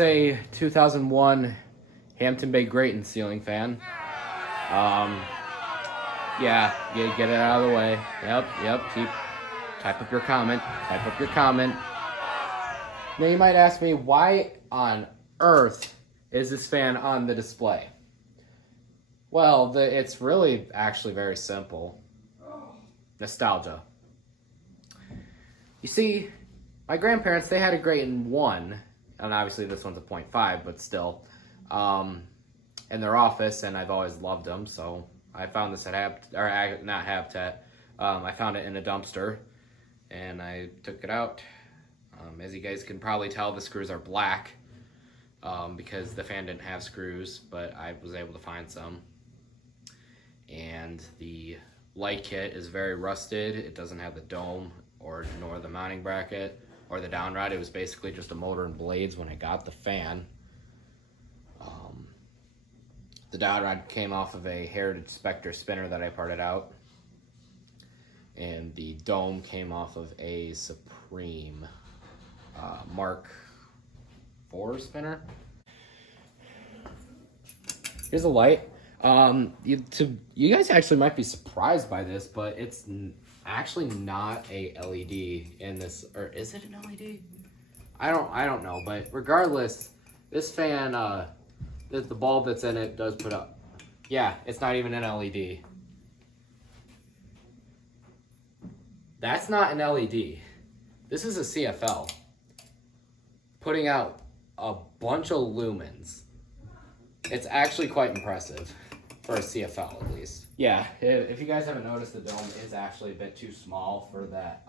is a 2001 Hampton Bay Grayton ceiling fan. Yeah, get it out of the way. Yep, type up your comment. Now you might ask me, why on earth is this fan on the display? Well, it's really actually very simple. Nostalgia. You see, my grandparents, they had a Grayton 1, and obviously this one's a 0.5, but still, in their office, and I've always loved them, so I found this at not Habitat. I found it in a dumpster, and I took it out. As you guys can probably tell, the screws are black, because the fan didn't have screws, but I was able to find some. And the light kit is very rusted. It doesn't have the dome nor the mounting bracket or the down rod. It was basically just a motor and blades when I got the fan. The down rod came off of a Heritage Spectre spinner that I parted out. And the dome came off of a Supreme Mark IV spinner. Here's a light. You guys actually might be surprised by this, but it's actually not a LED in this, or is it an LED? I don't know, but regardless, this fan, the bulb that's in it does put up. Yeah, it's not even an LED. That's not an LED. This is a CFL putting out a bunch of lumens. It's actually quite impressive. For a CFL, at least. Yeah, if you guys haven't noticed, the dome is actually a bit too small for that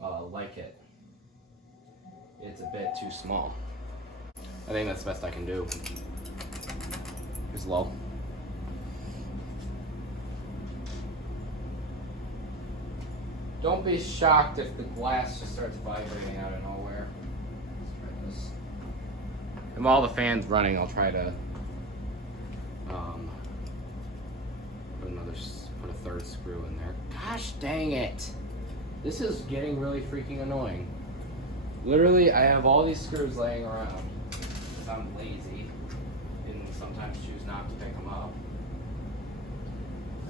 light kit. It's a bit too small. I think that's the best I can do. Here's low. Don't be shocked if the glass just starts vibrating out of nowhere. Let's try this. And while the fan's running, I'll try to put a third screw in there. Gosh dang it! This is getting really freaking annoying. Literally, I have all these screws laying around because I'm lazy and sometimes choose not to pick them up.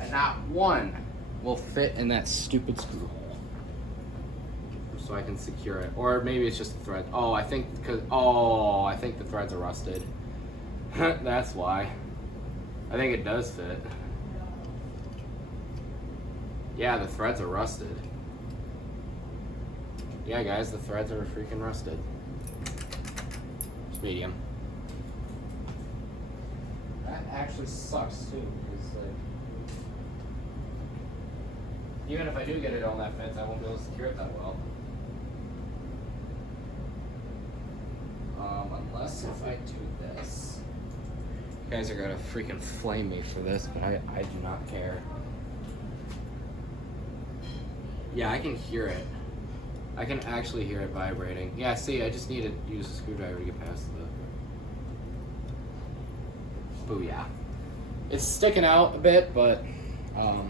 And not one will fit in that stupid screw hole. So I can secure it. Or maybe it's just the thread. I think the threads are rusted. That's why. I think it does fit. Yeah, the threads are rusted. Yeah, guys, the threads are freaking rusted. It's medium. That actually sucks too, because like, even if I do get it on that fence, I won't be able to secure it that well. Unless if I do this. You guys are gonna freaking flame me for this, but I do not care. Yeah, I can hear it. I can actually hear it vibrating. Yeah, see, I just need to use a screwdriver to get past the... Booyah. It's sticking out a bit, but I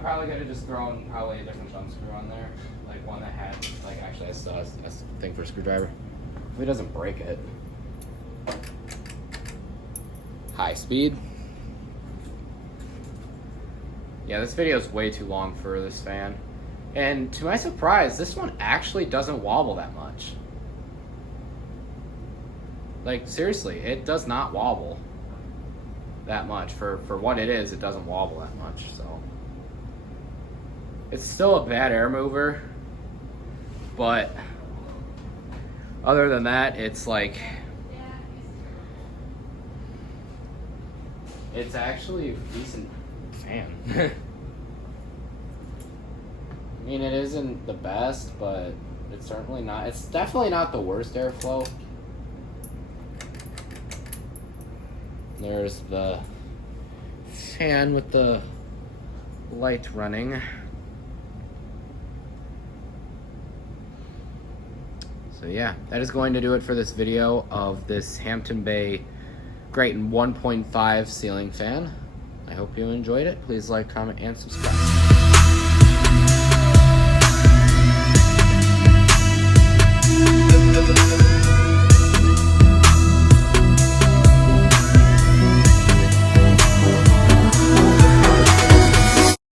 probably could have just thrown probably a different thumb screw on there. Like one that had, like, actually I still have a thing for a screwdriver. If it doesn't break it. High speed. Yeah, this video is way too long for this fan. And to my surprise, this one actually doesn't wobble that much. Like, seriously, it does not wobble that much. For what it is, it doesn't wobble that much, so. It's still a bad air mover, but other than that, it's like, it's actually a decent fan. I mean, it isn't the best, but it's certainly not. It's definitely not the worst airflow. There's the fan with the light running. So yeah, that is going to do it for this video of this Hampton Bay Grayton 1.5 ceiling fan. I hope you enjoyed it. Please like, comment, and subscribe.